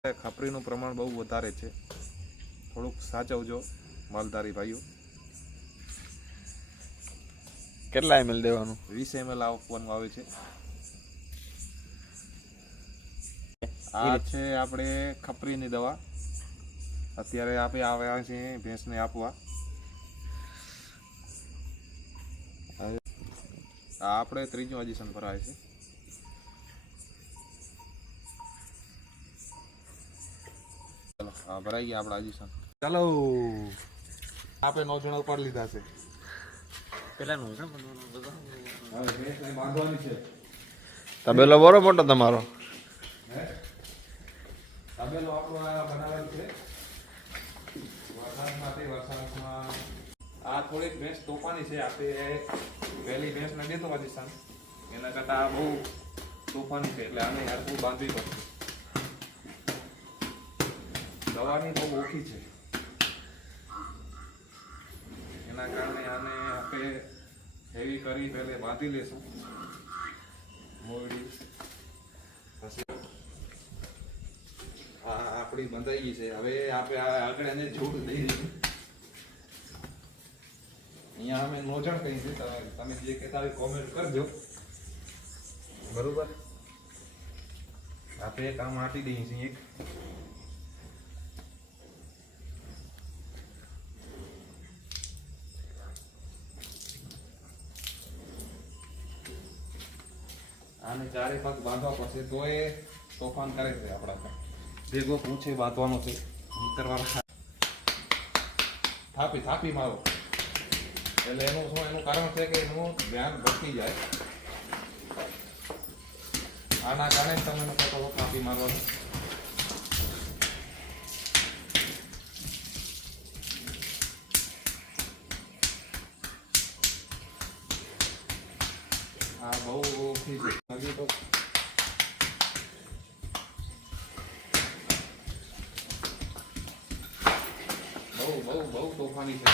ખાપરીનું પ્રમાણ બહુ વધારે છે, થોડુંક સાચવજો માલધારી ભાઈઓ. કેટલા ml દેવાનું? 20 ml આપવાનું આવે છે. આ છે આપણે ખપરીની દવા. અત્યારે આપણે આવ્યા છે ભેંસને આપવા. આ આપણે ત્રીજું ઇન્જેક્શન ભરાય છે. ચાલો આ ભરાઈ ગયા આપણા ઇન્જેક્શન. ચાલો આપણે 9 જણા ઉપર લીધા છે. પેલાનું છે હવે ભેંસને બાંધવાની છે. તબેલો બરો મોટો તમારો. તબેલો આપણો આ બનાવેલ છે વરસાદમાં. આ થોડીક ભેંસ તોફાની છે. આપણે પહેલી ભેંસને દેતો ઇન્જેક્શન, એના કરતાં આ બહુ તોફાની છે, એટલે આને યાર બહુ બાંધવી પડશે. દવાની બહુ ઓછી છે, એના કારણે આને આપણે હેવી કરી પહેલે બાંધી લેશું મોરડી. પછી આ આપણી બંધાઈ ગઈ છે. હવે આપણે આગળ એને જોડ દઈ દઈશું. અહીંયા અમે નોજણ કહી છે, તમે જે કહેતા હોય કોમેન્ટ કરજો. બરોબર, આપણે કામ આપી દઈએ છીએ એક. આને ચારે પગ બાંધવા પડશે, તો એ તોફાન કરે છે. આપણા ભેગો પૂછે બાંધવાનો છે, કરવાનો. થાપી થાપી મારો, એટલે એનું કારણ છે કે એનું ધ્યાન ભટકી જાય. આના કારણે તમે કહો થાપી મારવાનું. આ બહુ ઓછી છે. હજી તો બહુ તોફાની છે.